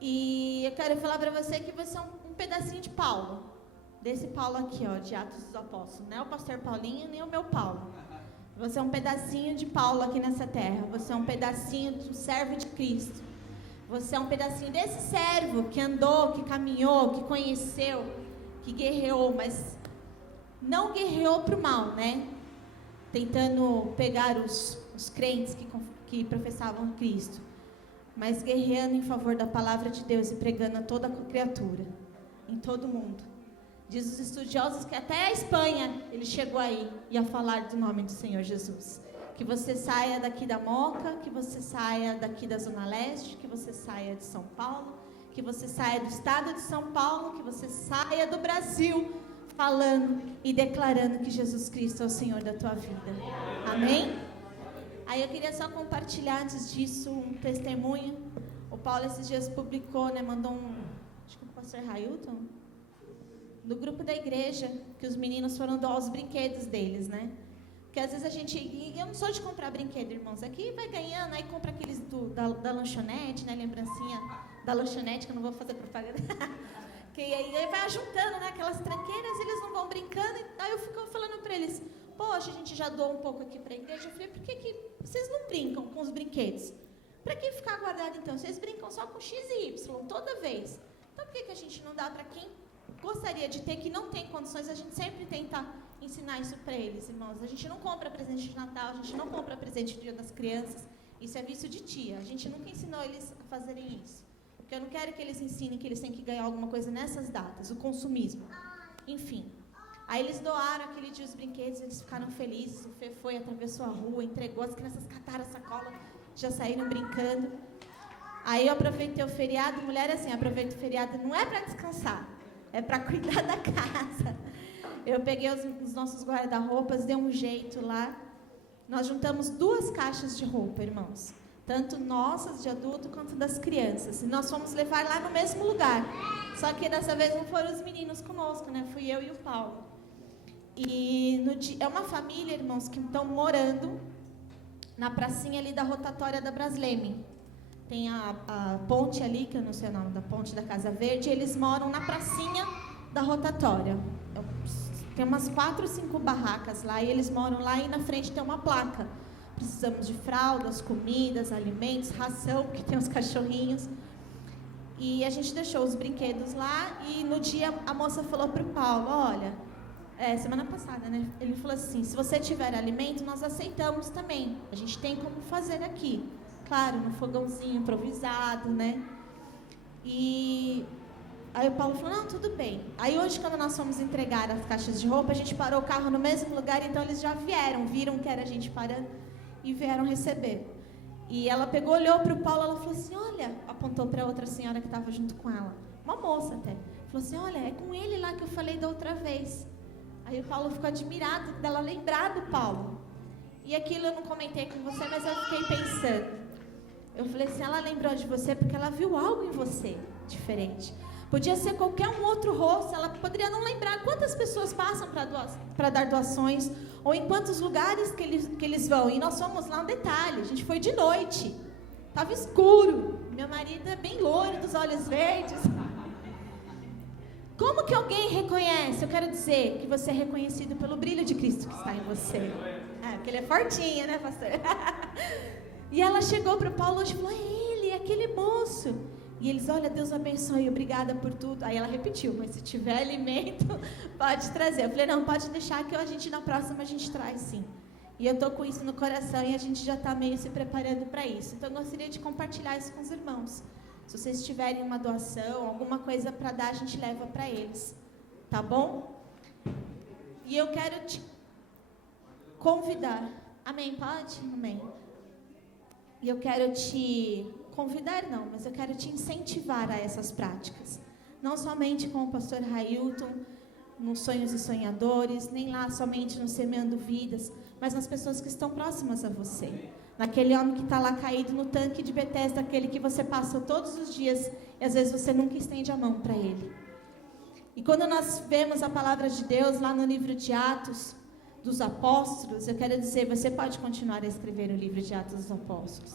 E eu quero falar para você que você é um pedacinho de Paulo. Desse Paulo aqui, ó, de Atos dos Apóstolos. Não é o pastor Paulinho, nem o meu Paulo. Você é um pedacinho de Paulo aqui nessa terra. Você é um pedacinho do servo de Cristo. Você é um pedacinho desse servo que andou, que caminhou, que conheceu, que guerreou, mas não guerreou para o mal, né? Tentando pegar os crentes que professavam Cristo, mas guerreando em favor da palavra de Deus e pregando a toda criatura, em todo mundo. Diz os estudiosos que até a Espanha ele chegou aí e a falar do nome do Senhor Jesus. Que você saia daqui da Moca, que você saia daqui da Zona Leste, que você saia de São Paulo, que você saia do estado de São Paulo, que você saia do Brasil, falando e declarando que Jesus Cristo é o Senhor da tua vida. Amém? Aí eu queria só compartilhar antes disso um testemunho. O Paulo esses dias publicou, né, mandou acho que o pastor Railton, do grupo da igreja, que os meninos foram doar os brinquedos deles, né? Porque às vezes eu não sou de comprar brinquedo, irmãos, aqui vai ganhando, aí compra aqueles da lanchonete, né, lembrancinha da lanchonete, que eu não vou fazer propaganda, que aí vai juntando, né, aquelas tranqueiras, eles não vão brincando, aí eu fico falando para eles, poxa, a gente já doou um pouco aqui para a igreja, eu falei, por que vocês não brincam com os brinquedos? Para que ficar guardado então? Vocês brincam só com X e Y, toda vez, então por que a gente não dá para quem gostaria de ter, que não tem condições, a gente sempre tenta ensinar isso para eles, irmãos. A gente não compra presente de Natal, a gente não compra presente do Dia das Crianças. Isso é vício de tia. A gente nunca ensinou eles a fazerem isso. Porque eu não quero que eles ensinem que eles têm que ganhar alguma coisa nessas datas, o consumismo. Enfim. Aí eles doaram aquele dia os brinquedos, eles ficaram felizes. O Fê foi, atravessou a rua, entregou, as crianças cataram a sacola, já saíram brincando. Aí eu aproveitei o feriado, mulher assim, aproveita o feriado, não é para descansar, é para cuidar da casa. Eu peguei os nossos guarda-roupas, dei um jeito lá. Nós juntamos 2 caixas de roupa, irmãos. Tanto nossas, de adulto, quanto das crianças. E nós fomos levar lá no mesmo lugar. Só que dessa vez não foram os meninos conosco, né? Fui eu e o Paulo. E é uma família, irmãos, que estão morando na pracinha ali da rotatória da Brasleme. Tem a ponte ali, que eu não sei o nome da ponte da Casa Verde. E eles moram na pracinha da rotatória. Tem umas 4 ou 5 barracas lá, e eles moram lá, e na frente tem uma placa. Precisamos de fraldas, comidas, alimentos, ração, porque tem os cachorrinhos. E a gente deixou os brinquedos lá, e no dia a moça falou para o Paulo, olha, semana passada, né? Ele falou assim, se você tiver alimento, nós aceitamos também. A gente tem como fazer aqui. Claro, no fogãozinho improvisado, né? E aí o Paulo falou, não, tudo bem. Aí hoje, quando nós fomos entregar as caixas de roupa, a gente parou o carro no mesmo lugar, então eles já viram que era a gente parando e vieram receber. E ela pegou, olhou para o Paulo, ela falou assim, olha, apontou para outra senhora que estava junto com ela, uma moça até, falou assim, olha, é com ele lá que eu falei da outra vez. Aí o Paulo ficou admirado dela lembrar do Paulo. E aquilo eu não comentei com você, mas eu fiquei pensando. Eu falei assim, ela lembrou de você porque ela viu algo em você diferente. Podia ser qualquer um outro rosto, ela poderia não lembrar quantas pessoas passam para dar doações, ou em quantos lugares que eles vão. E nós fomos lá, um detalhe, a gente foi de noite, estava escuro, meu marido é bem loiro, dos olhos verdes. Como que alguém reconhece? Eu quero dizer que você é reconhecido pelo brilho de Cristo que está em você. Porque ele é fortinho, né, pastor? E ela chegou para o Paulo hoje e falou, ele, aquele moço. E eles, olha, Deus abençoe, obrigada por tudo. Aí ela repetiu, mas se tiver alimento, pode trazer. Eu falei, não, pode deixar que na próxima a gente traz sim. E eu estou com isso no coração e a gente já está meio se preparando para isso. Então eu gostaria de compartilhar isso com os irmãos. Se vocês tiverem uma doação, alguma coisa para dar, a gente leva para eles. Tá bom? E eu quero te convidar. Amém? Pode? Amém. E eu quero te convidar, não, mas eu quero te incentivar a essas práticas. Não somente com o pastor Railton, nos Sonhos e Sonhadores, nem lá somente no Semeando Vidas, mas nas pessoas que estão próximas a você. Naquele homem que está lá caído no tanque de Betesda, aquele que você passa todos os dias e às vezes você nunca estende a mão para ele. E quando nós vemos a palavra de Deus lá no livro de Atos dos Apóstolos, eu quero dizer, você pode continuar a escrever o livro de Atos dos Apóstolos.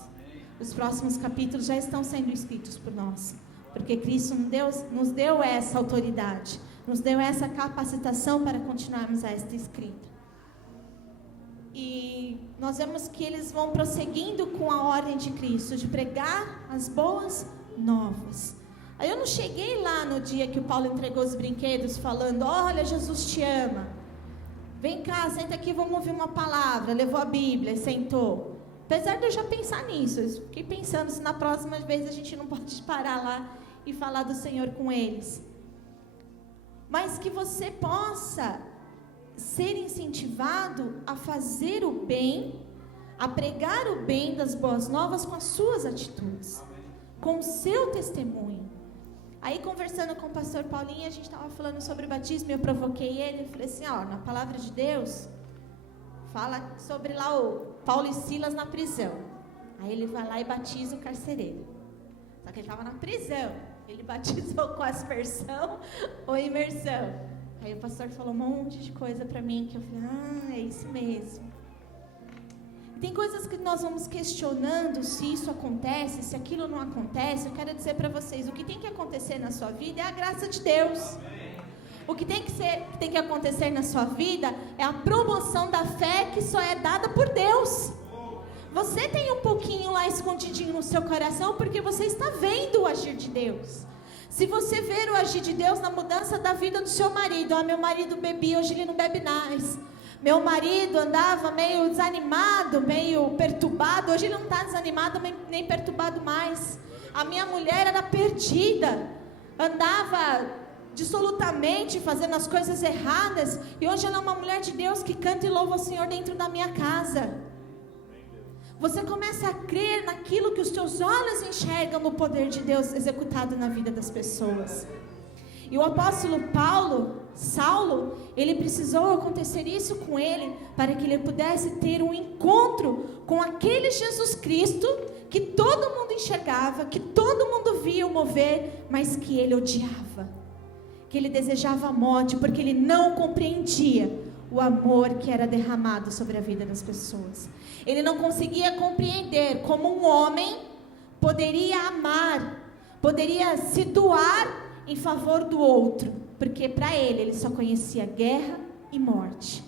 Os próximos capítulos já estão sendo escritos por nós. Porque Cristo nos deu essa autoridade, nos deu essa capacitação para continuarmos a esta escrita. E nós vemos que eles vão prosseguindo com a ordem de Cristo, de pregar as boas novas. Aí eu não cheguei lá no dia que o Paulo entregou os brinquedos falando: olha, Jesus te ama, vem cá, senta aqui, vamos ouvir uma palavra. Levou a Bíblia e sentou. Apesar de eu já pensar nisso, eu fiquei pensando se na próxima vez a gente não pode parar lá e falar do Senhor com eles. Mas que você possa ser incentivado a fazer o bem, a pregar o bem das boas novas com as suas atitudes, com o seu testemunho. Aí, conversando com o pastor Paulinho, a gente estava falando sobre o batismo, eu provoquei ele e falei assim: na palavra de Deus fala sobre lá o Paulo e Silas na prisão. Aí ele vai lá e batiza o carcereiro. Só que ele estava na prisão, ele batizou com aspersão ou imersão. Aí o pastor falou um monte de coisa para mim, que eu falei: é isso mesmo. Tem coisas que nós vamos questionando se isso acontece, se aquilo não acontece. Eu quero dizer para vocês, o que tem que acontecer na sua vida é a graça de Deus. O que tem que acontecer na sua vida é a promoção da fé que só é dada por Deus. Você tem um pouquinho lá escondidinho no seu coração porque você está vendo o agir de Deus. Se você ver o agir de Deus na mudança da vida do seu marido: meu marido bebia, hoje ele não bebe mais. Meu marido andava meio desanimado, meio perturbado, hoje ele não está desanimado nem perturbado mais. A minha mulher era perdida, andava dissolutamente fazendo as coisas erradas, e hoje ela é uma mulher de Deus que canta e louva o Senhor dentro da minha casa. Você começa a crer naquilo que os teus olhos enxergam, no poder de Deus executado na vida das pessoas. E o apóstolo Saulo, ele precisou acontecer isso com ele, para que ele pudesse ter um encontro com aquele Jesus Cristo, que todo mundo enxergava, que todo mundo via o mover, mas que ele odiava, que ele desejava a morte, porque ele não compreendia o amor que era derramado sobre a vida das pessoas. Ele não conseguia compreender como um homem poderia amar, poderia se doar em favor do outro, porque para ele só conhecia guerra e morte.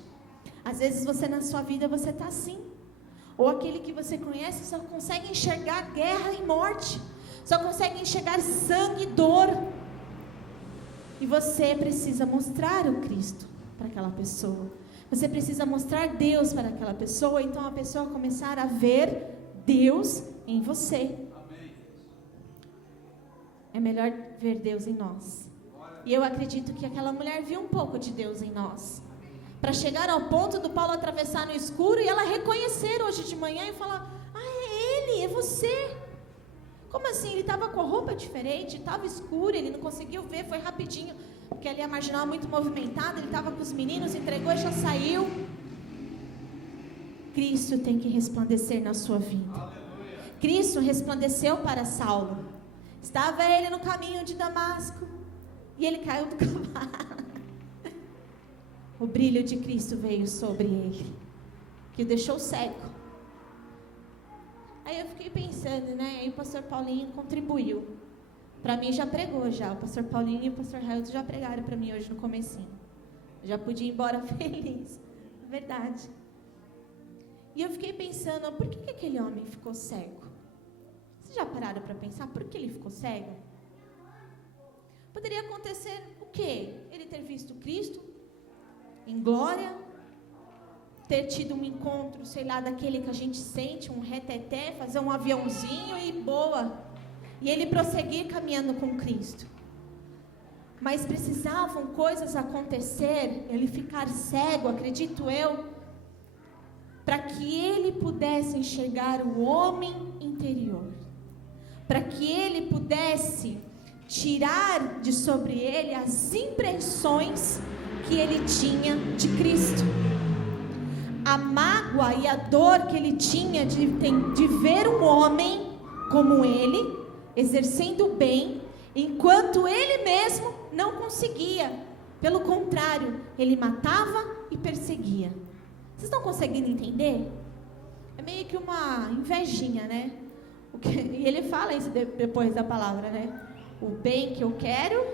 Às vezes você na sua vida você está assim, ou aquele que você conhece só consegue enxergar guerra e morte, só consegue enxergar sangue e dor, e você precisa mostrar o Cristo para aquela pessoa. Você precisa mostrar Deus para aquela pessoa, então a pessoa começar a ver Deus em você. É melhor ver Deus em nós. E eu acredito que aquela mulher viu um pouco de Deus em nós, para chegar ao ponto do Paulo atravessar no escuro e ela reconhecer hoje de manhã e falar: é ele, é você. Como assim? Ele estava com a roupa diferente, estava escuro, ele não conseguiu ver, foi rapidinho, porque ali a marginal muito movimentada, ele estava com os meninos, entregou e já saiu. Cristo tem que resplandecer na sua vida. Cristo resplandeceu para Saulo. Estava ele no caminho de Damasco e ele caiu do cavalo. O brilho de Cristo veio sobre ele, que o deixou cego. Aí eu fiquei pensando, né? Aí o pastor Paulinho contribuiu. Para mim já pregou já. O pastor Paulinho e o pastor Railton já pregaram para mim hoje no comecinho. Eu já podia ir embora feliz. Verdade. E eu fiquei pensando, por que aquele homem ficou cego? Vocês já pararam para pensar por que ele ficou cego? Poderia acontecer o quê? Ele ter visto Cristo em glória, ter tido um encontro, sei lá, daquele que a gente sente, um reteté, fazer um aviãozinho e boa. E ele prosseguir caminhando com Cristo. Mas precisavam coisas acontecer, ele ficar cego, acredito eu, para que ele pudesse enxergar o homem interior. Para que ele pudesse tirar de sobre ele as impressões que ele tinha de Cristo. A mágoa e a dor que ele tinha de ver um homem como ele, exercendo o bem, enquanto ele mesmo não conseguia. Pelo contrário, ele matava e perseguia. Vocês estão conseguindo entender? É meio que uma invejinha, né? E ele fala isso depois da palavra, né? O bem que eu quero,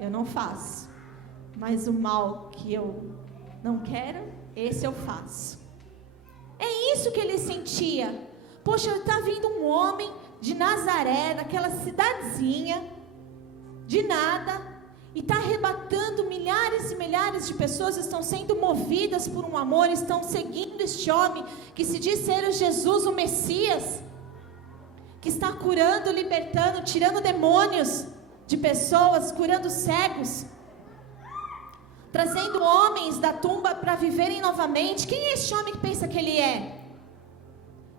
eu não faço. Mas o mal que eu não quero, esse eu faço. É isso que ele sentia. Poxa, está vindo um homem de Nazaré, daquela cidadezinha, de nada, e está arrebatando milhares e milhares de pessoas, estão sendo movidas por um amor, estão seguindo este homem, que se diz ser o Jesus, o Messias, que está curando, libertando, tirando demônios de pessoas, curando cegos, trazendo homens da tumba para viverem novamente. Quem é esse homem que pensa que ele é?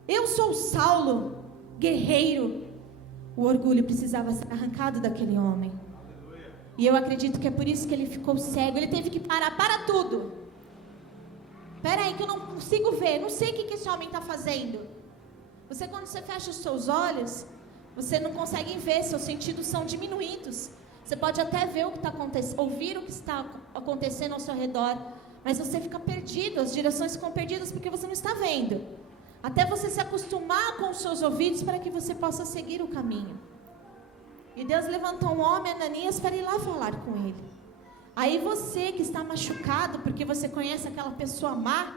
Eu sou Saulo, guerreiro. O orgulho precisava ser arrancado daquele homem. E eu acredito que é por isso que ele ficou cego. Ele teve que parar, para tudo. Espera aí que eu não consigo ver, não sei o que esse homem está fazendo. Quando você fecha os seus olhos, você não consegue ver, seus sentidos são diminuídos. Você pode até ver o que está acontecendo, ouvir o que está acontecendo ao seu redor, mas você fica perdido, as direções ficam perdidas porque você não está vendo. Até você se acostumar com os seus ouvidos para que você possa seguir o caminho. E Deus levantou um homem, Ananias, para ir lá falar com ele. Aí você que está machucado, porque você conhece aquela pessoa má,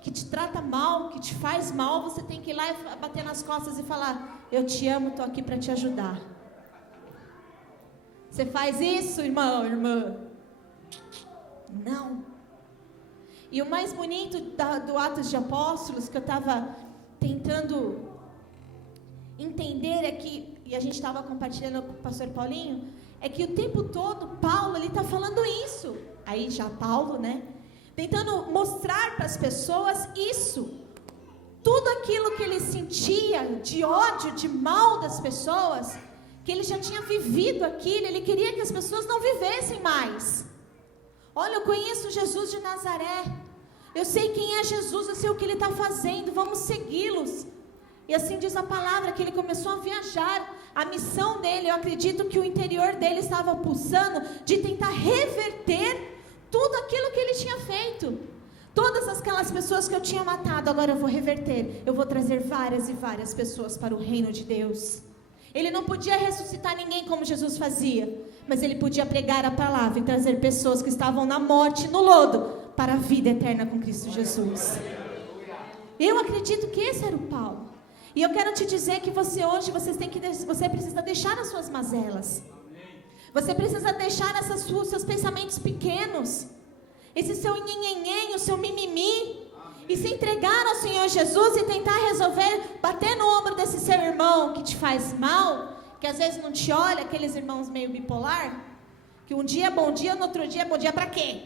que te trata mal, que te faz mal, você tem que ir lá e bater nas costas e falar: eu te amo, estou aqui para te ajudar. Você faz isso, irmão, irmã? Não. E o mais bonito do Atos de Apóstolos, que eu estava tentando entender é que, e a gente estava compartilhando com o pastor Paulinho, é que o tempo todo Paulo, ele está falando isso. Aí já Paulo, né? Tentando mostrar para as pessoas isso. Tudo aquilo que ele sentia de ódio, de mal das pessoas, que ele já tinha vivido aquilo, ele queria que as pessoas não vivessem mais. Olha, eu conheço Jesus de Nazaré, eu sei quem é Jesus, eu sei o que ele está fazendo, vamos segui-los. E assim diz a palavra, que ele começou a viajar. A missão dele, eu acredito que o interior dele estava pulsando de tentar reverter tudo aquilo que ele tinha feito. Todas aquelas pessoas que eu tinha matado, agora eu vou reverter. Eu vou trazer várias e várias pessoas para o reino de Deus. Ele não podia ressuscitar ninguém como Jesus fazia, mas ele podia pregar a palavra e trazer pessoas que estavam na morte, no lodo, para a vida eterna com Cristo Jesus. Eu acredito que esse era o Paulo. E eu quero te dizer que você hoje, você precisa deixar as suas mazelas. Você precisa deixar seus pensamentos pequenos, esse seu nhenhenhen, o seu mimimi, e se entregar ao Senhor Jesus e tentar resolver, bater no ombro desse seu irmão que te faz mal, que às vezes não te olha, aqueles irmãos meio bipolar, que um dia é bom dia, no outro dia é bom dia pra quê?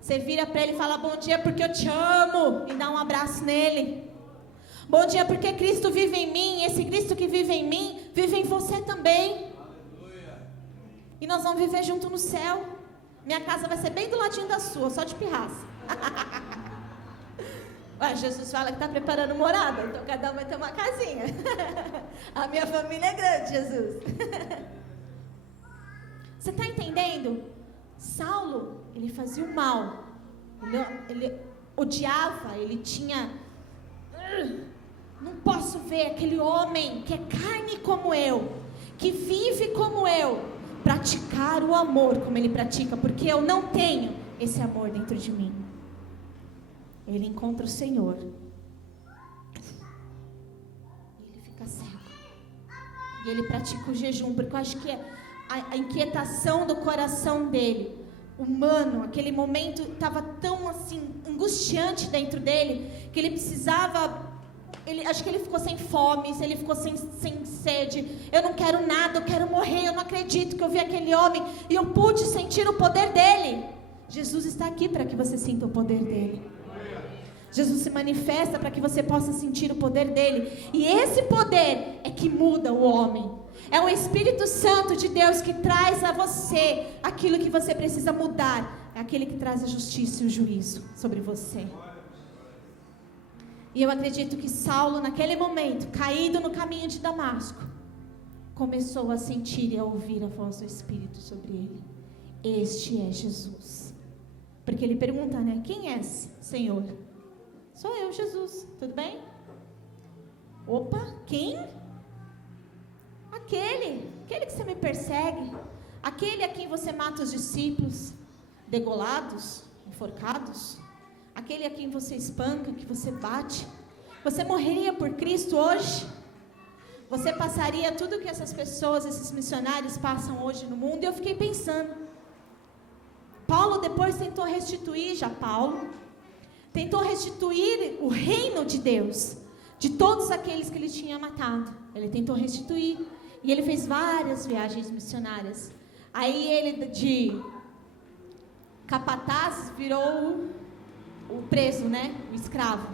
Você vira pra ele e fala: bom dia porque eu te amo, e dá um abraço nele. Bom dia porque Cristo vive em mim, e esse Cristo que vive em mim, vive em você também. E nós vamos viver junto no céu. Minha casa vai ser bem do ladinho da sua, só de pirraça. Ué, Jesus fala que está preparando morada, então cada um vai ter uma casinha. A minha família é grande, Jesus. Você está entendendo? Saulo, ele fazia o mal. Ele odiava, ele tinha... Não posso ver aquele homem que é carne como eu, que vive como eu, praticar o amor como ele pratica, porque eu não tenho esse amor dentro de mim. Ele encontra o Senhor, e ele fica cego, e ele pratica o jejum, porque eu acho que a inquietação do coração dele, humano, aquele momento estava tão assim, angustiante dentro dele, que ele precisava... acho que ele ficou sem fome, ele ficou sem sede. Eu não quero nada, eu quero morrer. Eu não acredito que eu vi aquele homem e eu pude sentir o poder dele. Jesus está aqui para que você sinta o poder dele. Jesus se manifesta para que você possa sentir o poder dele. E esse poder é que muda o homem. É o Espírito Santo de Deus que traz a você aquilo que você precisa mudar. É aquele que traz a justiça e o juízo sobre você. E eu acredito que Saulo, naquele momento, caído no caminho de Damasco, começou a sentir e a ouvir a voz do Espírito sobre ele. Este é Jesus. Porque ele pergunta, né? Quem és, Senhor? Sou eu, Jesus. Tudo bem? Opa, quem? Aquele que você me persegue, aquele a quem você mata os discípulos, degolados, enforcados, aquele a quem você espanca, que você bate, você morreria por Cristo hoje? Você passaria tudo que essas pessoas, esses missionários passam hoje no mundo? E eu fiquei pensando, Paulo depois tentou restituir tentou restituir o reino de Deus, de todos aqueles que ele tinha matado. Ele tentou restituir, e ele fez várias viagens missionárias. Aí ele de capataz virou o preso, né? O escravo.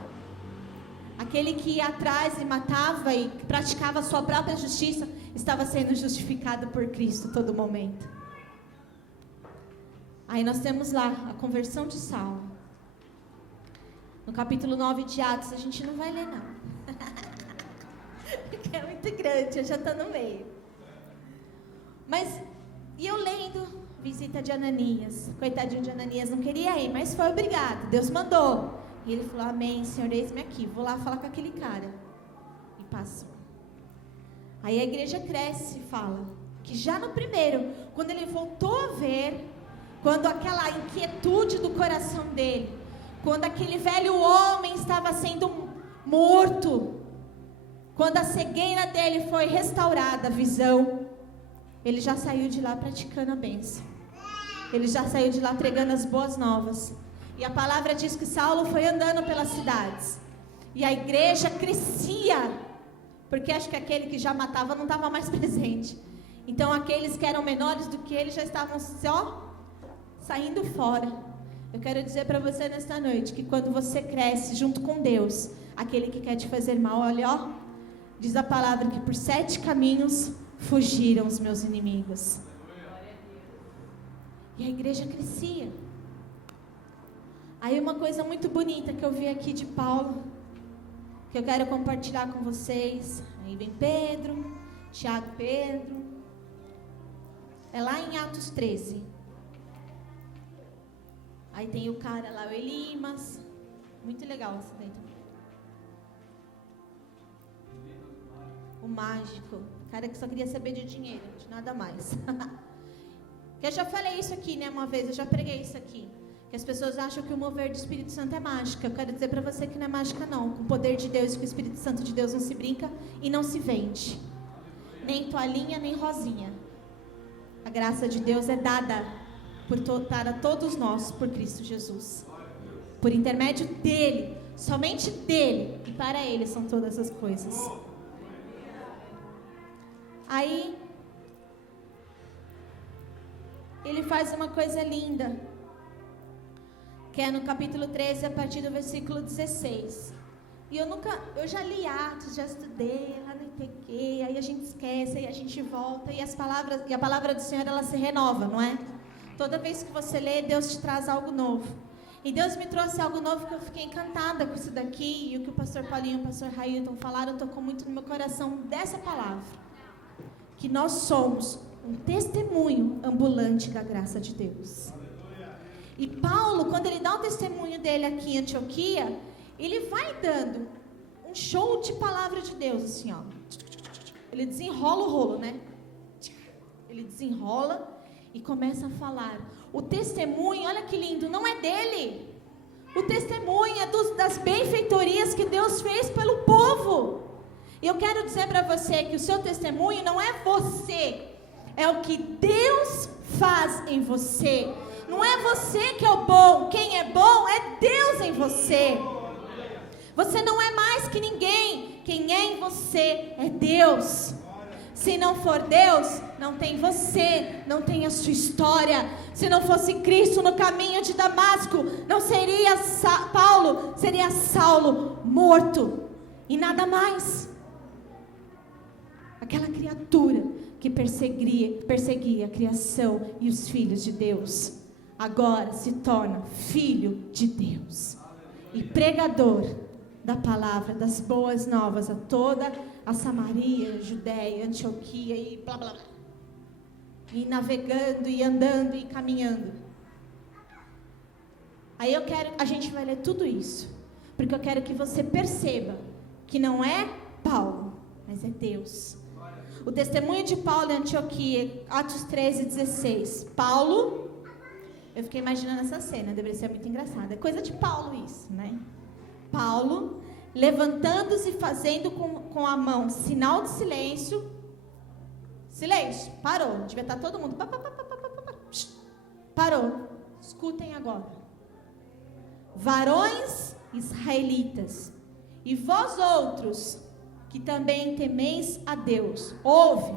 Aquele que ia atrás e matava e praticava a sua própria justiça, estava sendo justificado por Cristo a todo momento. Aí nós temos lá a conversão de Saulo. No capítulo 9 de Atos, a gente não vai ler não. Porque é muito grande, eu já estou no meio. Mas, e eu lendo, visita de Ananias. Coitadinho de Ananias, não queria ir, mas foi obrigado, Deus mandou. E ele falou, amém, Senhor, eis-me aqui, vou lá falar com aquele cara. E passou. Aí a igreja cresce e fala que já no primeiro, quando ele voltou a ver, quando aquela inquietude do coração dele, quando aquele velho homem estava sendo morto, quando a cegueira dele foi restaurada, a visão, ele já saiu de lá praticando a bênção. Ele já saiu de lá pregando as boas novas. E a palavra diz que Saulo foi andando pelas cidades. E a igreja crescia. Porque acho que aquele que já matava não estava mais presente. Então aqueles que eram menores do que ele já estavam só saindo fora. Eu quero dizer para você nesta noite que quando você cresce junto com Deus, aquele que quer te fazer mal, olha, ó, diz a palavra que por 7 caminhos fugiram os meus inimigos. E a igreja crescia. Aí uma coisa muito bonita que eu vi aqui de Paulo, que eu quero compartilhar com vocês. Aí vem Pedro, Tiago, Pedro. É lá em Atos 13. Aí tem o cara lá, o Elimas. Muito legal isso daí também. O mágico. O cara que só queria saber de dinheiro, de nada mais. Eu já falei isso aqui, né, uma vez. Eu já preguei isso aqui. Que as pessoas acham que o mover do Espírito Santo é mágica. Eu quero dizer para você que não é mágica não. Com o poder de Deus e com o Espírito Santo de Deus não se brinca e não se vende. Nem toalhinha, nem rosinha. A graça de Deus é dada para todos nós, por Cristo Jesus. Por intermédio dEle, somente dEle. E para Ele são todas as coisas. Aí, ele faz uma coisa linda, que é no capítulo 13, a partir do versículo 16. E eu já li Atos, já estudei lá no ITQ, aí a gente esquece, aí a gente volta, e a palavra do Senhor, ela se renova, não é? Toda vez que você lê, Deus te traz algo novo. E Deus me trouxe algo novo que eu fiquei encantada com isso daqui, e o que o pastor Paulinho e o pastor Railton falaram, tocou muito no meu coração dessa palavra. Que nós somos um testemunho ambulante da graça de Deus. E Paulo, quando ele dá o testemunho dele aqui em Antioquia, ele vai dando um show de palavra de Deus, assim, ó. Ele desenrola o rolo, né? Ele desenrola e começa a falar. O testemunho, olha que lindo, não é dele. O testemunho é das benfeitorias que Deus fez pelo povo. E eu quero dizer para você que o seu testemunho não é você, é o que Deus faz em você. Não é você que é o bom, quem é bom é Deus em você. Você não é mais que ninguém, quem é em você é Deus. Se não for Deus, não tem você, não tem a sua história. Se não fosse Cristo no caminho de Damasco, não seria Paulo, seria Saulo morto e nada mais. Aquela criatura que perseguia a criação e os filhos de Deus, agora se torna filho de Deus e pregador da palavra, das boas novas a toda a Samaria, Judéia, Antioquia e blá blá blá, e navegando e andando e caminhando. Aí a gente vai ler tudo isso, porque eu quero que você perceba que não é Paulo, mas é Deus. O testemunho de Paulo em Antioquia, Atos 13:16. Paulo, eu fiquei imaginando essa cena, deveria ser muito engraçada. É coisa de Paulo isso, né? Paulo, levantando-se e fazendo com a mão sinal de silêncio. Silêncio, parou. Devia estar todo mundo. Parou. Escutem agora. Varões israelitas, e vós outros, que também temeis a Deus, ouve.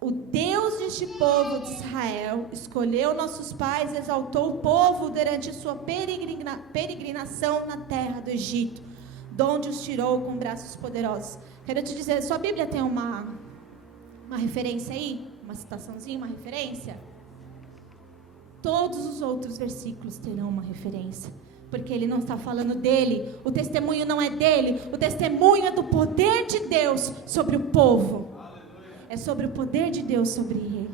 O Deus deste povo de Israel escolheu nossos pais e exaltou o povo durante sua peregrinação na terra do Egito, de onde os tirou com braços poderosos. Quero te dizer, sua Bíblia tem uma referência aí? Uma citaçãozinha, uma referência? Todos os outros versículos terão uma referência, porque ele não está falando dele, o testemunho não é dele, o testemunho é do poder de Deus sobre o povo, é sobre o poder de Deus sobre ele.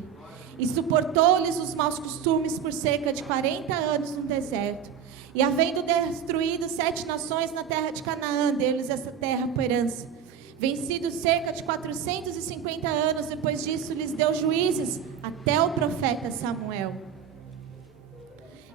E suportou-lhes os maus costumes por cerca de 40 anos no deserto, e havendo destruído 7 nações na terra de Canaã, deu-lhes essa terra por herança. Vencidos cerca de 450 anos depois disso, lhes deu juízes até o profeta Samuel.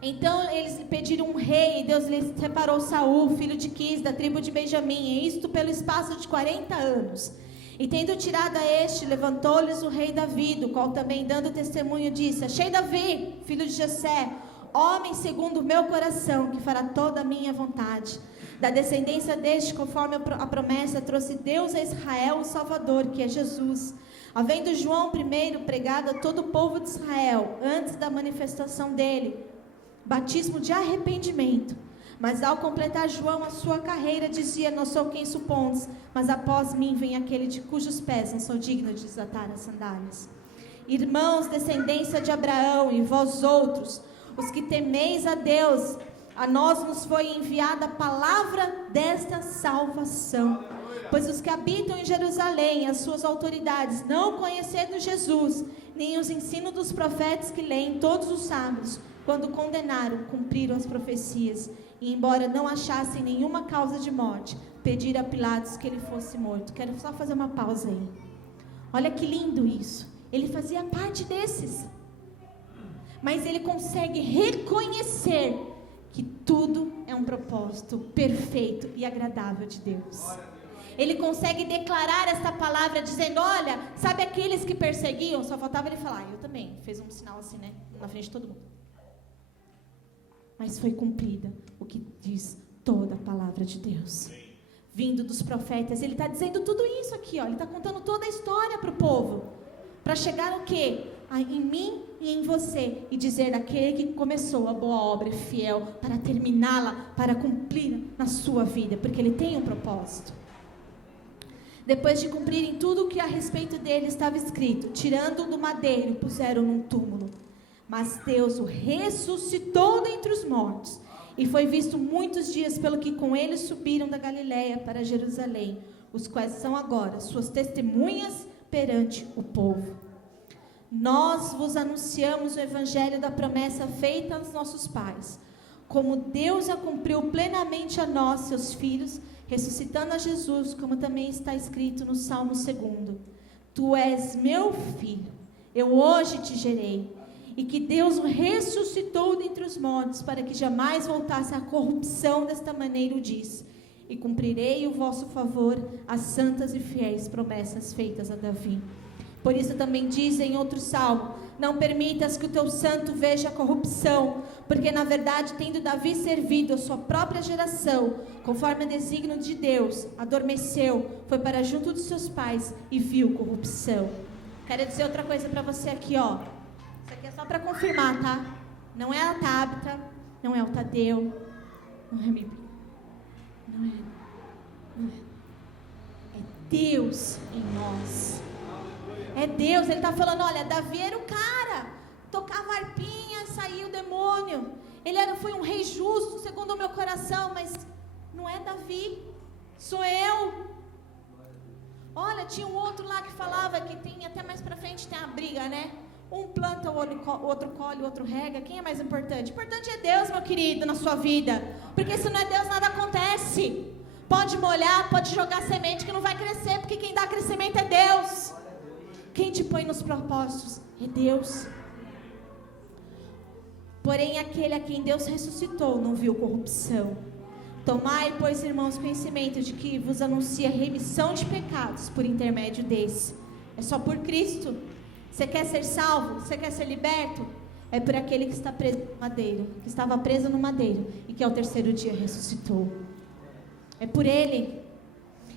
Então eles lhe pediram um rei, e Deus lhes separou Saul, filho de Quis, da tribo de Benjamim, e isto pelo espaço de 40 anos. E tendo tirado a este, levantou-lhes o rei Davi, do qual também dando testemunho disse: Achei Davi, filho de Jessé, homem segundo o meu coração, que fará toda a minha vontade. Da descendência deste, conforme a promessa, trouxe Deus a Israel o Salvador, que é Jesus. Havendo João primeiro pregado a todo o povo de Israel, antes da manifestação dele, batismo de arrependimento. Mas ao completar João a sua carreira, dizia: Não sou quem supondes, mas após mim vem aquele de cujos pés não sou digno de desatar as sandálias. Irmãos, descendência de Abraão, e vós outros, os que temeis a Deus, a nós nos foi enviada a palavra desta salvação. Pois os que habitam em Jerusalém, as suas autoridades, não conhecendo Jesus, nem os ensinos dos profetas que leem todos os sábios, quando condenaram, cumpriram as profecias, e embora não achassem nenhuma causa de morte, pediram a Pilatos que ele fosse morto. Quero só fazer uma pausa aí. Olha que lindo isso. Ele fazia parte desses, mas ele consegue reconhecer que tudo é um propósito perfeito e agradável de Deus. Ele consegue declarar esta palavra dizendo: olha, sabe aqueles que perseguiam? Só faltava ele falar: eu também. Fez um sinal assim, né? Na frente de todo mundo. Mas foi cumprida o que diz toda a palavra de Deus. Vindo dos profetas. Ele está dizendo tudo isso aqui, ó. Ele está contando toda a história para o povo. Para chegar o quê? Em mim e em você. E dizer daquele que começou a boa obra é fiel para terminá-la, para cumprir na sua vida. Porque ele tem um propósito. Depois de cumprirem tudo o que a respeito dele estava escrito, tirando-o do madeiro e puseram num túmulo. Mas Deus o ressuscitou dentre os mortos, e foi visto muitos dias, pelo que com ele subiram da Galiléia para Jerusalém, os quais são agora suas testemunhas perante o povo. Nós vos anunciamos o evangelho da promessa feita aos nossos pais, como Deus a cumpriu plenamente a nós, seus filhos, ressuscitando a Jesus, como também está escrito no Salmo 2. Tu és meu filho, eu hoje te gerei. E que Deus o ressuscitou dentre os mortos, para que jamais voltasse à corrupção. Desta maneira o diz: e cumprirei o vosso favor as santas e fiéis promessas feitas a Davi. Por isso também diz em outro salmo: não permitas que o teu santo veja a corrupção, porque na verdade, tendo Davi servido a sua própria geração, conforme o desígnio de Deus, adormeceu, foi para junto dos seus pais e viu corrupção. Quero dizer outra coisa para você aqui, ó. Isso aqui é só para confirmar, tá? Não é a Tabita, não é o Tadeu, não é a Bíblia. Não é. É Deus em nós. É Deus. Ele está falando: olha, Davi era o cara, tocava arpinha, saía o demônio. Ele foi um rei justo, segundo o meu coração, mas não é Davi, sou eu. Olha, tinha um outro lá que falava que tem, até mais para frente tem a briga, né? Um planta, o outro colhe, o outro rega. Quem é mais importante? Importante é Deus, meu querido, na sua vida. Porque se não é Deus, nada acontece. Pode molhar, pode jogar semente que não vai crescer, porque quem dá crescimento é Deus. Quem te põe nos propósitos é Deus. Porém, aquele a quem Deus ressuscitou não viu corrupção. Tomai, pois, irmãos, conhecimento de que vos anuncia remissão de pecados por intermédio desse. É só por Cristo. Você quer ser salvo? Você quer ser liberto? É por aquele que está preso no madeiro, que estava preso no madeiro e que ao terceiro dia ressuscitou. É por Ele.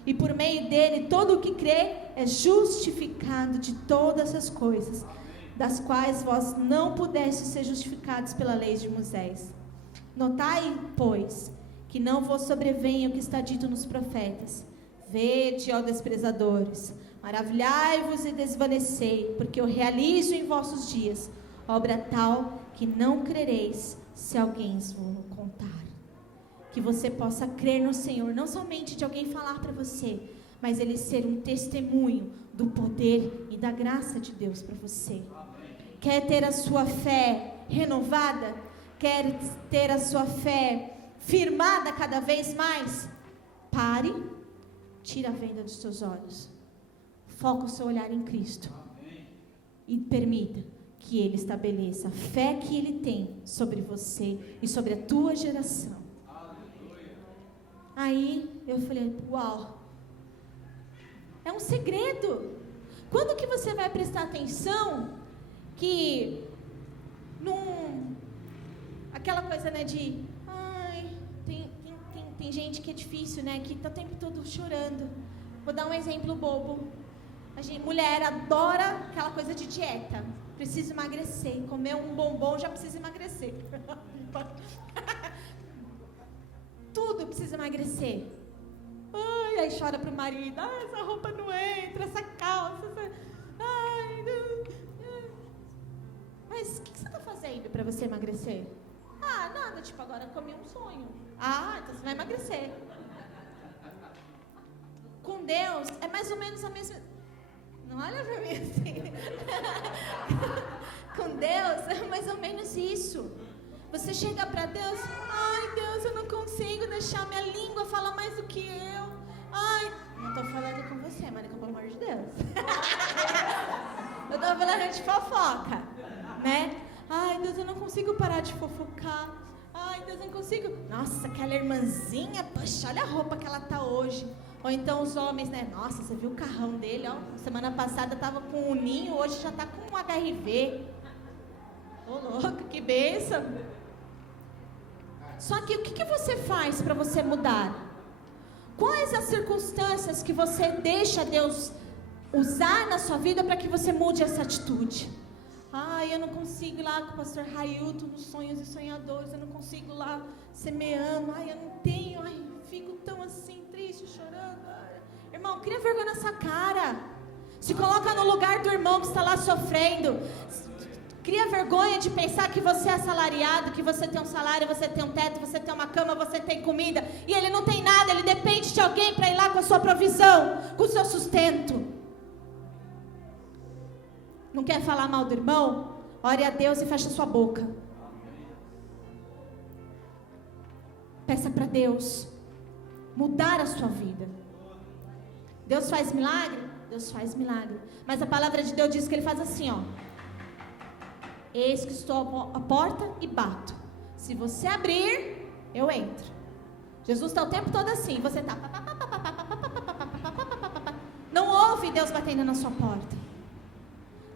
E por meio dele, todo o que crê é justificado de todas as coisas, das quais vós não pudestes ser justificados pela lei de Moisés. Notai, pois, que não vos sobrevenha o que está dito nos profetas. Vede, ó desprezadores, maravilhai-vos e desvanecei, porque eu realizo em vossos dias obra tal que não crereis se alguém vos contar. Que você possa crer no Senhor, não somente de alguém falar para você, mas ele ser um testemunho do poder e da graça de Deus para você. Quer ter a sua fé renovada? Quer ter a sua fé firmada cada vez mais? Pare, tira a venda dos seus olhos, foca o seu olhar em Cristo e permita que Ele estabeleça a fé que Ele tem sobre você e sobre a tua geração. Aí eu falei, uau, é um segredo. Quando que você vai prestar atenção que aquela coisa, né, de tem gente que é difícil, né, que tá o tempo todo chorando. Vou dar um exemplo bobo. Mulher adora aquela coisa de dieta, precisa emagrecer, comer um bombom já precisa emagrecer. Tudo precisa emagrecer. Ai, aí chora pro marido, essa roupa não entra, essa calça, ai, mas o que você está fazendo para você emagrecer? Nada, tipo, agora eu comi um sonho. Então você vai emagrecer. Com Deus é mais ou menos a mesma. Não olha pra mim assim. Com Deus é mais ou menos isso. Você chega para Deus, Deus, eu não consigo deixar minha língua falar mais do que eu. Não tô falando com você, Mônica, pelo amor de Deus. Eu tô falando de fofoca, né? Deus, eu não consigo parar de fofocar. Deus, eu não consigo. Nossa, aquela irmãzinha, poxa, olha a roupa que ela tá hoje. Ou então os homens, né? Nossa, você viu o carrão dele, ó. Semana passada tava com um ninho, hoje já tá com um HIV. Ô, louca, que bênção. Só que o que você faz para você mudar? Quais as circunstâncias que você deixa Deus usar na sua vida para que você mude essa atitude? Eu não consigo ir lá com o pastor Railton nos Sonhos e Sonhadores, eu não consigo ir lá semeando, eu não tenho, fico tão assim, triste, chorando. Irmão, cria vergonha nessa cara. Se coloca no lugar do irmão que está lá sofrendo. Cria vergonha de pensar que você é assalariado, que você tem um salário, você tem um teto, você tem uma cama, você tem comida, e ele não tem nada, ele depende de alguém para ir lá com a sua provisão, com o seu sustento. Não quer falar mal do irmão? Ore a Deus e feche a sua boca. Peça para Deus mudar a sua vida. Deus faz milagre? Deus faz milagre. Mas a palavra de Deus diz que Ele faz assim, ó. Eis que estou à porta e bato. Se você abrir, eu entro. Jesus está o tempo todo assim. Você está... Não ouve Deus batendo na sua porta.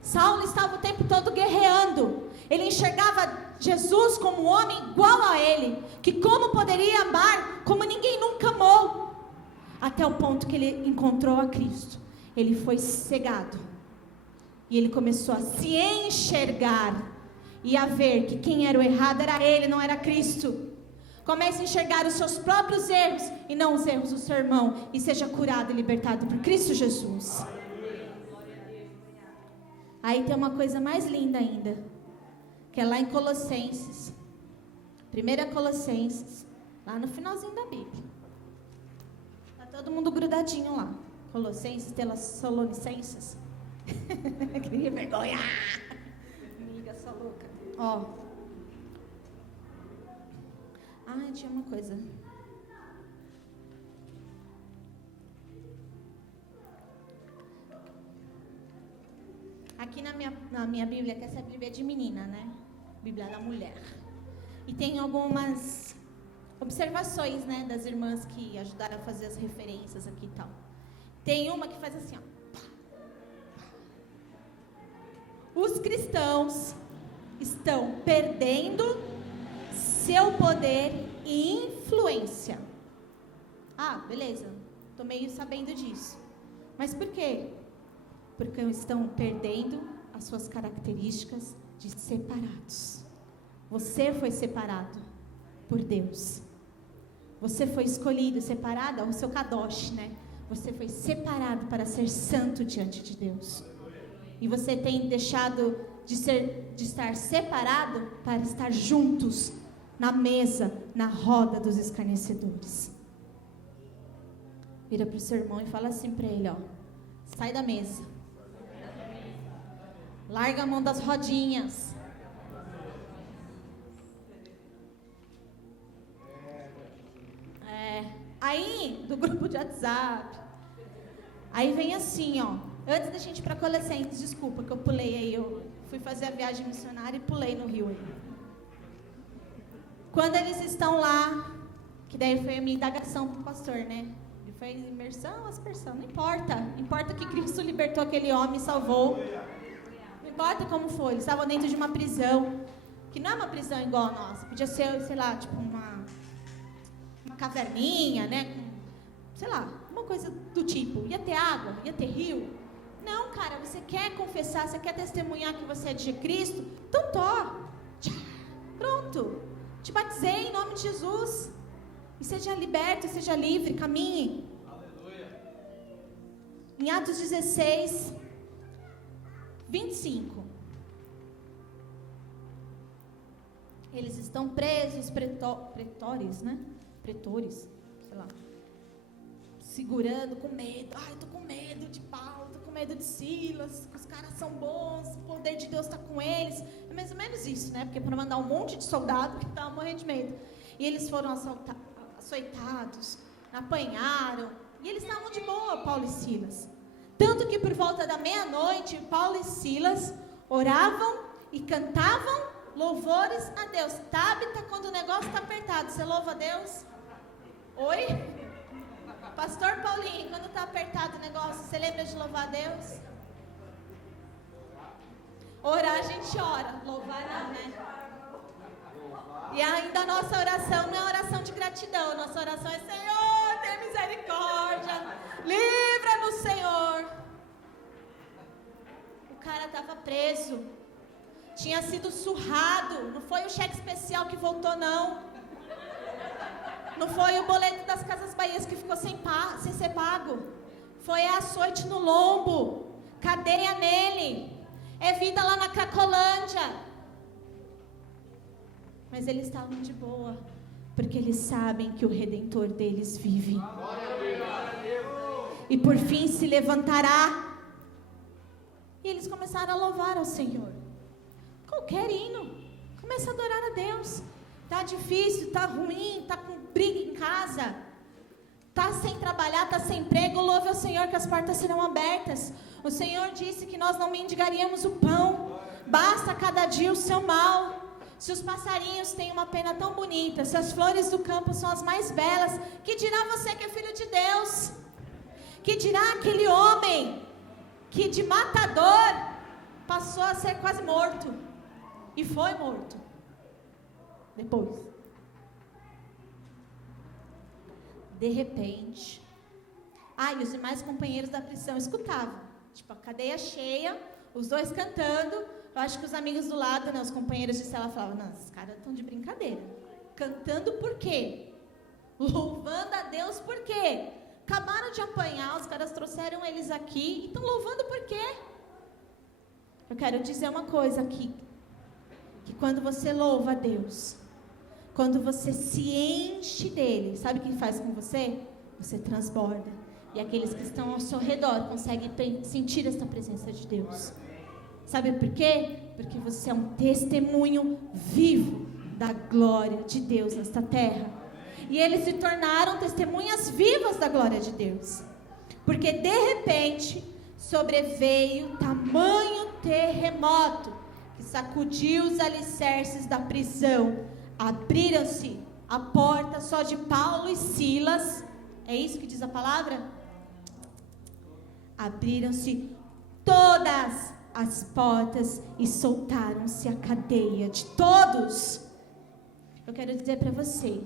Saulo estava o tempo todo guerreando. Ele enxergava Jesus como um homem igual a ele. Que como poderia amar como ninguém nunca amou. Até o ponto que ele encontrou a Cristo. Ele foi cegado. E ele começou a se enxergar. E a ver que quem era o errado era ele, não era Cristo. Comece a enxergar os seus próprios erros e não os erros do seu irmão. E seja curado e libertado por Cristo Jesus. Aí tem uma coisa mais linda ainda. Que é lá em Colossenses. 1 Colossenses. Lá no finalzinho da Bíblia. Tá todo mundo grudadinho lá. Colossenses, Tessalonicenses. Que vergonha. Amiga, sua louca. Ó. Tinha uma coisa. na minha Bíblia, que essa Bíblia é de menina, né? Bíblia da mulher. E tem algumas observações, né, das irmãs que ajudaram a fazer as referências aqui e tal. Tem uma que faz assim, ó. Os cristãos estão perdendo seu poder e influência. Ah, beleza. Estou meio sabendo disso. Mas por quê? Porque estão perdendo as suas características de separados. Você foi separado por Deus. Você foi escolhido, separado, o seu kadosh, né? Você foi separado para ser santo diante de Deus. E você tem deixado de estar separado para estar juntos na mesa, na roda dos escarnecedores. Vira para o seu irmão e fala assim para ele, ó. Sai da mesa. Larga a mão das rodinhas. Aí, do grupo de WhatsApp, aí vem assim, ó. Antes da gente ir para Colossenses, desculpa que eu pulei aí, eu fui fazer a viagem missionária e pulei no rio aí. Quando eles estão lá, que daí foi a minha indagação para o pastor, né? Ele foi imersão, aspersão, não importa. Importa que Cristo libertou aquele homem e salvou. Não importa como foi, eles estavam dentro de uma prisão, que não é uma prisão igual a nossa. Podia ser, sei lá, tipo uma caverninha, né? Sei lá, uma coisa do tipo. Ia ter água, ia ter rio. Não, cara, você quer confessar, você quer testemunhar que você é de Cristo? Então pronto. Te batizei em nome de Jesus. E seja liberto, seja livre, caminhe. Aleluia. Em Atos 16, 25. Eles estão presos, pretores, né? Pretores, sei lá. Segurando, com medo. Ai, eu tô com medo de Paulo, tô com medo de Silas, os caras são bons, o poder de Deus está com eles. É mais ou menos isso, né? Porque para mandar um monte de soldado que estavam morrendo de medo. E eles foram açoitados, apanharam, e eles estavam de boa, Paulo e Silas. Tanto que por volta da meia-noite, Paulo e Silas oravam e cantavam louvores a Deus. Tabita, quando o negócio está apertado, você louva a Deus? Oi? Pastor Paulinho, quando está apertado o negócio, você lembra de louvar a Deus? Orar a gente ora, louvar não, né? E ainda a nossa oração não é oração de gratidão, nossa oração é: Senhor, tenha misericórdia, livra-nos, Senhor. O cara estava preso, tinha sido surrado, não foi o cheque especial que voltou, não. Não foi o boleto das Casas Bahias que ficou sem ser pago. Foi a açoite no lombo, cadeia nele, é vida lá na Cracolândia. Mas eles estavam de boa, porque eles sabem que o Redentor deles vive. E por fim se levantará. E eles começaram a louvar ao Senhor. Qualquer hino, começa a adorar a Deus. Tá difícil, tá ruim, tá com briga em casa, tá sem trabalhar, tá sem emprego, louve ao Senhor que as portas serão abertas. O Senhor disse que nós não mendigaríamos o pão. Basta cada dia o seu mal. Se os passarinhos têm uma pena tão bonita, se as flores do campo são as mais belas, que dirá você que é filho de Deus? Que dirá aquele homem que de matador passou a ser quase morto e foi morto depois? De repente, e os demais companheiros da prisão escutavam, tipo, a cadeia cheia, os dois cantando. Eu acho que os amigos do lado, né, os companheiros de cela falavam: não, esses caras estão de brincadeira. Cantando por quê? Louvando a Deus por quê? Acabaram de apanhar, os caras trouxeram eles aqui, e estão louvando por quê? Eu quero dizer uma coisa aqui, que quando você louva a Deus, quando você se enche dele, sabe o que faz com você? Você transborda. E aqueles que estão ao seu redor conseguem sentir essa presença de Deus. Sabe por quê? Porque você é um testemunho vivo da glória de Deus nesta terra. E eles se tornaram testemunhas vivas da glória de Deus. Porque de repente sobreveio tamanho terremoto que sacudiu os alicerces da prisão. Abriram-se a porta só de Paulo e Silas. É isso que diz a palavra? Abriram-se todas as portas e soltaram-se a cadeia de todos. Eu quero dizer para você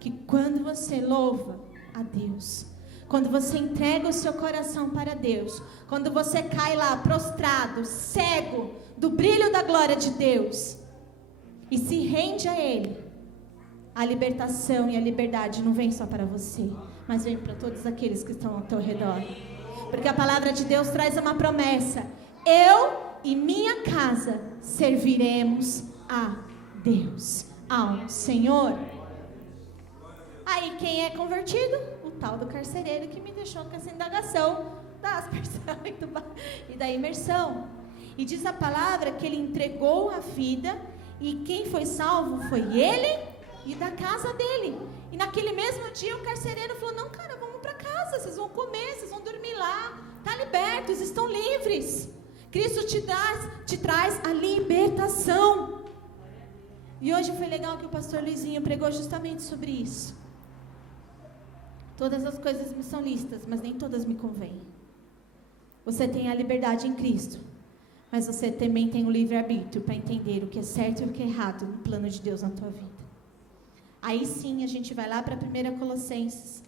que quando você louva a Deus, quando você entrega o seu coração para Deus, quando você cai lá prostrado, cego do brilho da glória de Deus e se rende a Ele, a libertação e a liberdade não vem só para você, mas vem para todos aqueles que estão ao teu redor. Porque a palavra de Deus traz uma promessa: eu e minha casa serviremos a Deus, ao Senhor. Aí quem é convertido? O tal do carcereiro que me deixou com essa indagação da aspersão e da imersão. E diz a palavra que ele entregou a vida, e quem foi salvo foi ele e da casa dele. E naquele mesmo dia o carcereiro falou: não, cara, vamos para casa, vocês vão comer, vocês vão dormir lá, tá libertos, estão livres. Cristo te traz a libertação. E hoje foi legal que o pastor Luizinho pregou justamente sobre isso. Todas as coisas me são lícitas, mas nem todas me convêm. Você tem a liberdade em Cristo, mas você também tem o livre-arbítrio para entender o que é certo e o que é errado no plano de Deus na tua vida. Aí sim a gente vai lá para 1 Colossenses.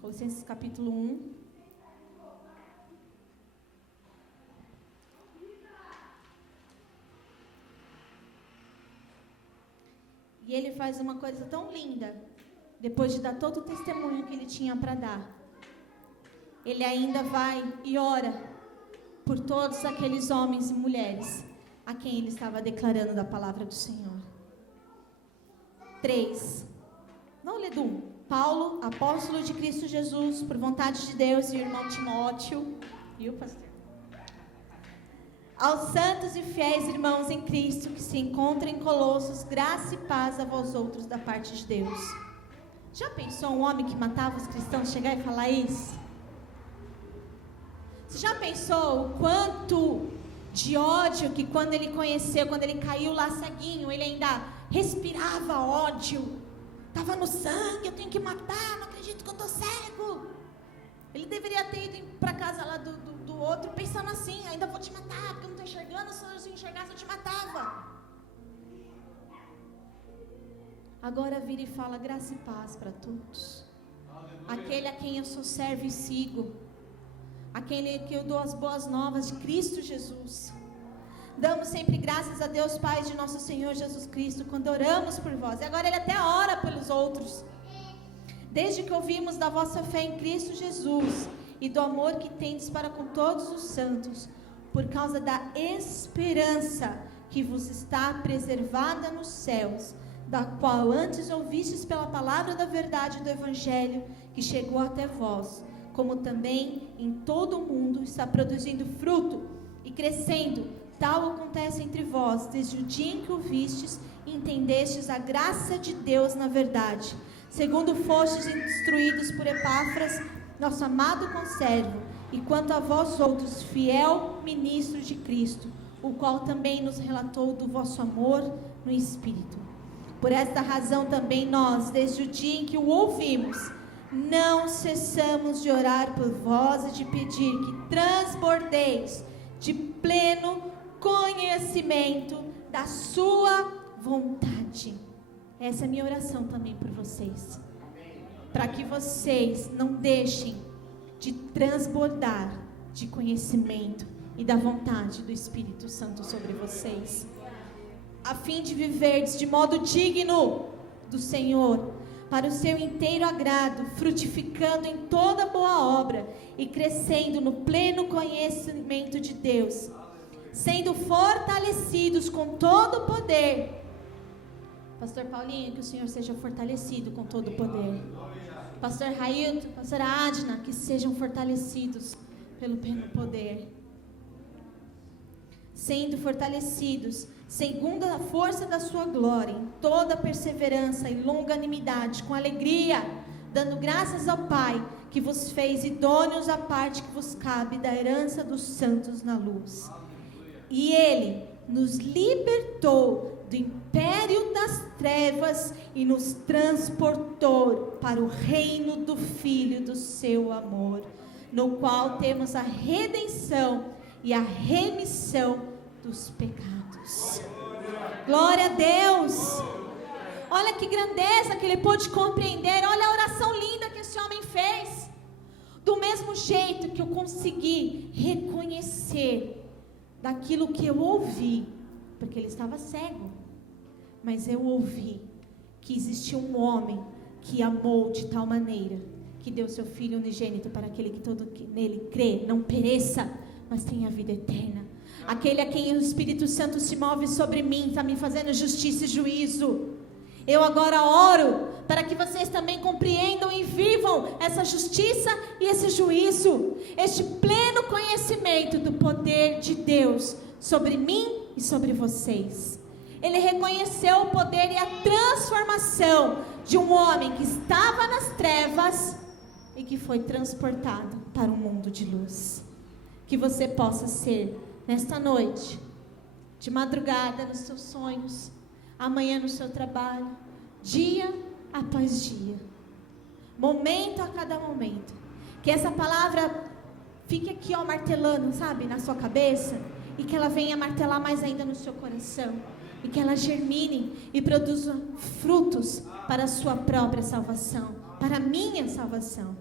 Colossenses capítulo 1. E ele faz uma coisa tão linda, depois de dar todo o testemunho que ele tinha para dar. Ele ainda vai e ora por todos aqueles homens e mulheres a quem ele estava declarando da palavra do Senhor. 3. Vamos ler do 1. Paulo, apóstolo de Cristo Jesus, por vontade de Deus, e o irmão Timóteo, e o pastor. Aos santos e fiéis irmãos em Cristo que se encontram em Colossos, graça e paz a vós outros da parte de Deus. Já pensou um homem que matava os cristãos chegar e falar isso? Você já pensou o quanto de ódio que quando ele conheceu, quando ele caiu lá ceguinho, ele ainda respirava ódio? Estava no sangue, eu tenho que matar, não acredito que eu estou cego. Ele deveria ter ido para casa lá do outro pensando assim: ainda vou te matar, porque eu não estou enxergando, se eu enxergasse eu te matava. Agora vira e fala: graça e paz para todos. Aquele a quem eu sou servo e sigo, aquele que eu dou as boas novas de Cristo Jesus. Damos sempre graças a Deus Pai de nosso Senhor Jesus Cristo quando oramos por vós. E agora ele até ora pelos outros. Desde que ouvimos da vossa fé em Cristo Jesus e do amor que tendes para com todos os santos, por causa da esperança que vos está preservada nos céus, da qual antes ouvistes pela palavra da verdade do Evangelho, que chegou até vós, como também em todo o mundo está produzindo fruto e crescendo. Tal acontece entre vós, desde o dia em que o vistes e entendestes a graça de Deus na verdade, segundo fostes instruídos por Epáfras, nosso amado conservo, e quanto a vós outros, fiel ministro de Cristo, o qual também nos relatou do vosso amor no Espírito. Por esta razão também nós, desde o dia em que o ouvimos, não cessamos de orar por vós e de pedir que transbordeis de pleno conhecimento da sua vontade. Essa é a minha oração também por vocês, para que vocês não deixem de transbordar de conhecimento e da vontade do Espírito Santo sobre vocês, a fim de viverdes de modo digno do Senhor, para o seu inteiro agrado, frutificando em toda boa obra e crescendo no pleno conhecimento de Deus, sendo fortalecidos com todo o poder. Pastor Paulinho, que o Senhor seja fortalecido com todo o poder. Pastor Railton, pastora Adna, que sejam fortalecidos pelo pleno poder. Sendo fortalecidos, segundo a força da sua glória, em toda perseverança e longanimidade, com alegria, dando graças ao Pai, que vos fez idôneos à parte que vos cabe da herança dos santos na luz. E Ele nos libertou do império das trevas e nos transportou para o reino do Filho do seu amor, no qual temos a redenção e a remissão dos pecados. Glória a Deus! Olha que grandeza que ele pôde compreender. Olha a oração linda que esse homem fez. Do mesmo jeito que eu consegui reconhecer daquilo que eu ouvi, porque ele estava cego, mas eu ouvi que existia um homem que amou de tal maneira que deu seu Filho unigênito para aquele que todo que nele crê não pereça, mas tenha vida eterna. Aquele a quem o Espírito Santo se move sobre mim, está me fazendo justiça e juízo. Eu agora oro para que vocês também compreendam e vivam essa justiça e esse juízo, este pleno conhecimento do poder de Deus sobre mim e sobre vocês. Ele reconheceu o poder e a transformação de um homem que estava nas trevas e que foi transportado para um mundo de luz. Que você possa ser, nesta noite, de madrugada nos seus sonhos, amanhã no seu trabalho, dia após dia, momento a cada momento, que essa palavra fique aqui, ó, martelando, sabe, na sua cabeça, e que ela venha martelar mais ainda no seu coração, e que ela germine e produza frutos para a sua própria salvação, para a minha salvação.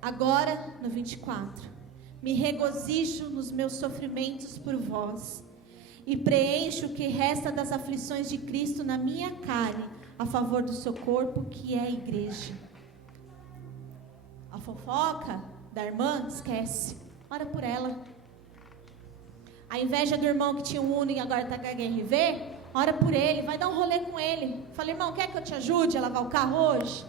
Agora, no 24, me regozijo nos meus sofrimentos por vós, e preencho o que resta das aflições de Cristo na minha carne, a favor do seu corpo, que é a igreja. A fofoca da irmã, esquece, ora por ela. A inveja do irmão que tinha um Uno e agora está com a HRV, ora por ele, vai dar um rolê com ele. Fala, irmão, quer que eu te ajude a lavar o carro hoje?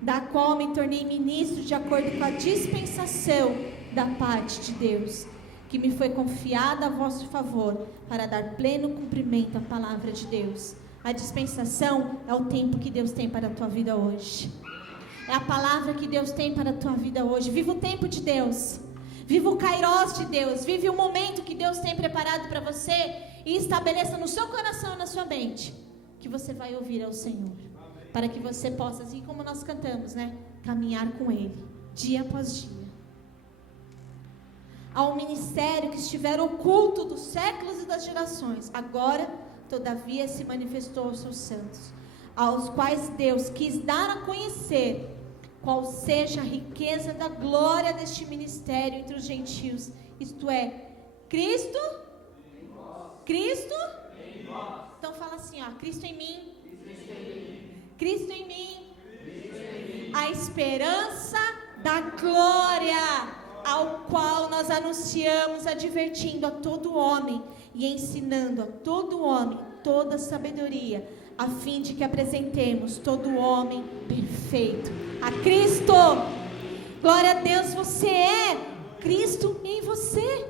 Da qual me tornei ministro de acordo com a dispensação da parte de Deus, que me foi confiada a vosso favor, para dar pleno cumprimento à palavra de Deus. A dispensação é o tempo que Deus tem para a tua vida hoje. É a palavra que Deus tem para a tua vida hoje. Viva o tempo de Deus. Viva o Kairos de Deus. Vive o momento que Deus tem preparado para você. E estabeleça no seu coração e na sua mente que você vai ouvir ao Senhor. Para que você possa, assim como nós cantamos, né? Caminhar com Ele, dia após dia. Ao ministério que estiver oculto dos séculos e das gerações, agora, todavia, se manifestou aos seus santos, aos quais Deus quis dar a conhecer qual seja a riqueza da glória deste ministério entre os gentios, isto é, Cristo em vós. Cristo em vós. Então fala assim, ó, Cristo em mim, Cristo em mim, a esperança da glória, ao qual nós anunciamos, advertindo a todo homem e ensinando a todo homem toda sabedoria, a fim de que apresentemos todo homem perfeito a Cristo. Glória a Deus, você é Cristo em você.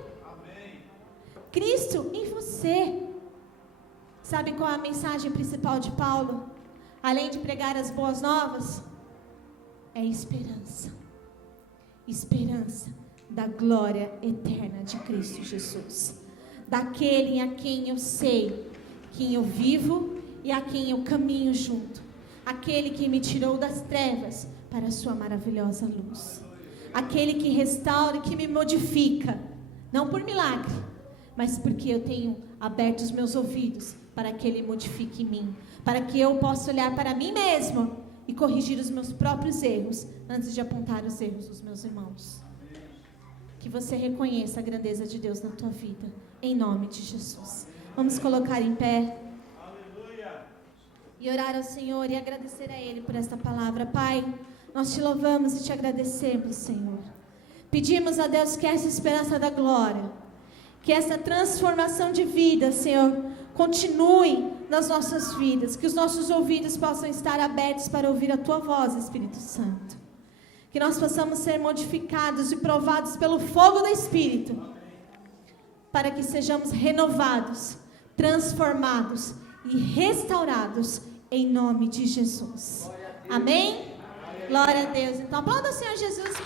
Cristo em você. Sabe qual é a mensagem principal de Paulo? Além de pregar as boas novas, é esperança. Esperança da glória eterna de Cristo Jesus. Daquele a quem eu sei, quem eu vivo e a quem eu caminho junto. Aquele que me tirou das trevas para a sua maravilhosa luz. Aquele que restaura e que me modifica. Não por milagre, mas porque eu tenho aberto os meus ouvidos para que Ele modifique em mim. Para que eu possa olhar para mim mesmo e corrigir os meus próprios erros antes de apontar os erros dos meus irmãos. Que você reconheça a grandeza de Deus na tua vida, em nome de Jesus. Vamos colocar em pé e orar ao Senhor e agradecer a Ele por esta palavra. Pai, nós te louvamos e te agradecemos, Senhor. Pedimos a Deus que essa esperança da glória, que essa transformação de vida, Senhor, continue nas nossas vidas, que os nossos ouvidos possam estar abertos para ouvir a tua voz, Espírito Santo. Que nós possamos ser modificados e provados pelo fogo do Espírito, para que sejamos renovados, transformados e restaurados em nome de Jesus. Amém? Glória a Deus. Então, aplauda o Senhor Jesus.